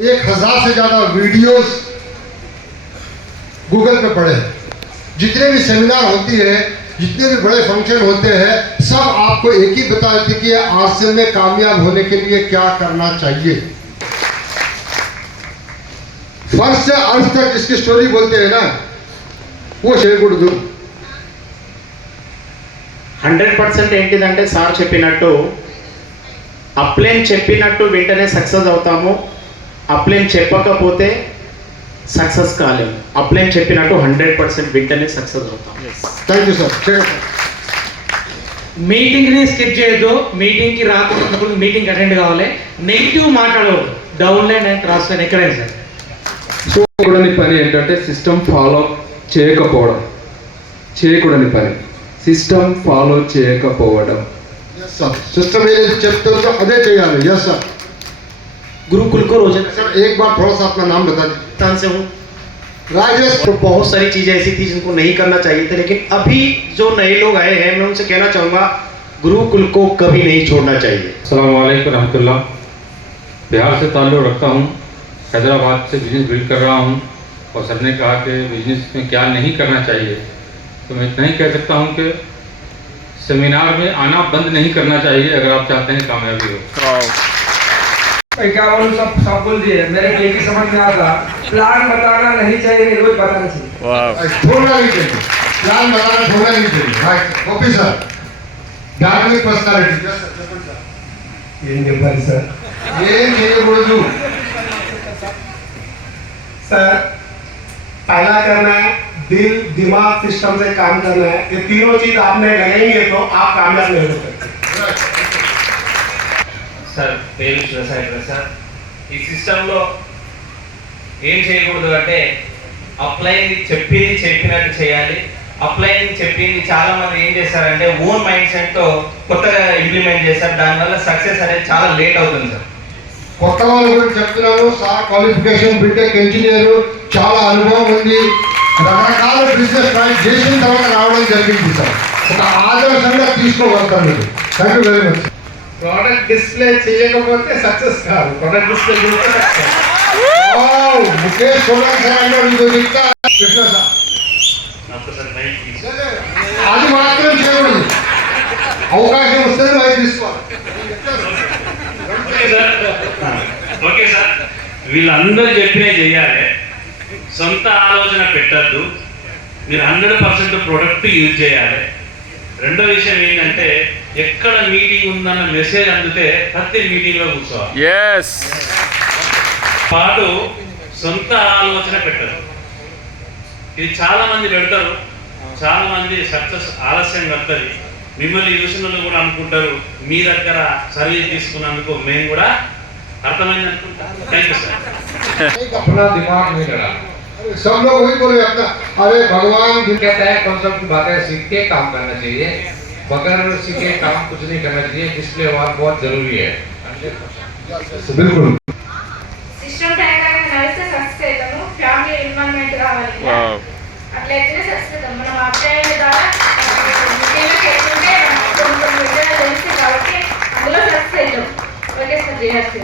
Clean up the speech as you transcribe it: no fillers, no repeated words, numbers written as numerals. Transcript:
1000 से ज्यादा videos Google पे पड़े हैं। जितने भी सेमिनार होती है, जितने भी बड़े फंक्शन होते हैं, सब आपको एक ही बता देते कि आरसीएम में कामयाब होने के लिए क्या करना चाहिए। फर्स्ट से अंत तक जिसकी स्टोरी बोलते हैं ना, वो చేయకూడదు। 100% ఏంటిదంటే సార్ చెప్పినట్టు అప్లైన్ చెప్పినట్టు వెంటనే సక్సెస్ అవుతాము, అప్లైన్ చెప్పకపోతే సక్సెస్ కాలేము। అప్లైన్ చెప్పినట్టు 100% వెంటనే సక్సెస్ అవుతాం। Thank you sir. మీటింగ్ని స్కిప్ చేయొద్దు, మీటింగ్కి రాకపోతే మీటింగ్ అటెండ్ కావాలి, నెగిటివ్ మాట్లాడవద్దు, down line and cross line ఎక్కడైనా సార్। చేయకూడని పని ఏంటంటే సిస్టమ్ ఫాలో చేయకపోవడం, చేయకూడని పని సిస్టమ్ ఫాలో చేయకపోవడం। सिस्टम ఏదైతే చెప్తుందో అదే చేయాలి। Yes sir. गुरुकुल को रोजाना सर एक बार थोड़ा सा अपना नाम बता दीजिए। स्थान से हूँ राजेश। तो बहुत सारी चीजें ऐसी थी जिनको नहीं करना चाहिए था, लेकिन अभी जो नए लोग आए हैं मैं उनसे कहना चाहूंगा गुरुकुल को कभी नहीं छोड़ना चाहिए। अस्सलाम वालेकुम रहमतुल्लाह। बिहार से ताल्लुक़ रखता हूँ, हैदराबाद से बिजनेस बिल्ड कर रहा हूँ, और सर ने कहा कि बिजनेस में क्या नहीं करना चाहिए, तो मैं इतना ही कह सकता हूँ कि सेमिनार में आना बंद नहीं करना चाहिए अगर आप चाहते हैं कामयाबी हो। क्या बोलूं, सब बोल दिए। मेरे एक ही समझ में आता, प्लान बताना नहीं चाहिए, रोज बताना चाहिए। छोड़ना नहीं चाहिए, प्लान बताना छोड़ना नहीं चाहिए। Right okay sir. Dynamic personality ఏం చెప్పాలి సార్? ఏం చేయకూడదు सर पहला करना है दिल दिमाग सिस्टम से काम करना है। ये तीनों चीज आपने लगाएंगे तो आप कामयाब नहीं हो सकते। సార్ పేరు శివసాయి ప్రసాద్। ఈ సిస్టంలో ఏం చేయకూడదు అంటే అప్లైన్ చెప్పింది చెప్పినట్టు చేయాలి। అప్లైన్ చెప్పింది చాలా మంది ఏం చేస్తారంటే ఓన్ మైండ్ సెట్ తో కొత్తగా ఇంప్లిమెంట్ చేస్తారు, దానివల్ల సక్సెస్ అనేది చాలా లేట్ అవుతుంది సార్। కొత్త వాళ్ళ గురించి చెప్తున్నాను సార్। క్వాలిఫికేషన్ బీటెక్ ఇంజనీర్, చాలా అనుభవం ఉంది, రకరకాల బిజినెస్ ట్రై చేసిన తర్వాత రావడం జరిగింది సార్। ఒక ఆదర్శంగా తీసుకోగలుగుతాను మీరు। Thank you very much. Product display చేయకపోతే సక్సెస్ కాదు, ప్రోడక్ట్ డిస్ప్లే చేస్తే సక్సెస్। ముఖేష్ చూడండి సార్ అన్నాడు, ఇంకో చెప్తా కృష్ణ సార్। అది మాత్రం చేయకూడదు, అవకాశం వస్తే అది తీసుకోవాలి। ఓకే సార్, వీళ్ళందరూ చెప్పినే చెయ్యాలి, సొంత ఆలోచన పెట్టద్దు, మీరు 100% ప్రొడక్ట్ యూజ్ చేయాలి। రెండో విషయం ఏంటంటే ఎక్కడ మీటింగ్ ఉందన్న మెసేజ్ అందితే ప్రతి మీటింగ్లో కూర్చోవాలి, పాటు సొంత ఆలోచన పెట్టదు। ఇది చాలా మంది పెడతారు, చాలా మంది సక్సెస్ ఆలస్యంగా వస్తుంది। మిమ్మల్ని చూసిన వాళ్ళు కూడా అనుకుంటారు మీ దగ్గర సర్వీస్ తీసుకున్నందుకు మేము కూడా అర్థమైంది అనుకుంటా। Thank you sir. अपना दिमाग नहीं लड़ा। सब लोग वही बोले अपना, अरे भगवान कहता है कॉन्सेप्ट की बातें सीख के काम करना चाहिए, बगैर सीखे काम कुछ नहीं करना चाहिए, डिस्प्ले बहुत जरूरी है। बिल्कुल। సిస్టమ్ ప్రకారంగా నడిస్తే సక్సెస్ అవుతాము, ఫ్యామిలీ ఇన్వాల్వ్మెంట్ కావాలి, అట్లయితే సక్సెస్ అవుతాం। మనం అప్లైన్ ద్వారా ముఖ్యంగా చెప్తుంటే కొన్ని విషయాలు తెలుస్తాయి కాబట్టి అందులో సక్సెస్ అవుతాం। Okay sir, Jayashree.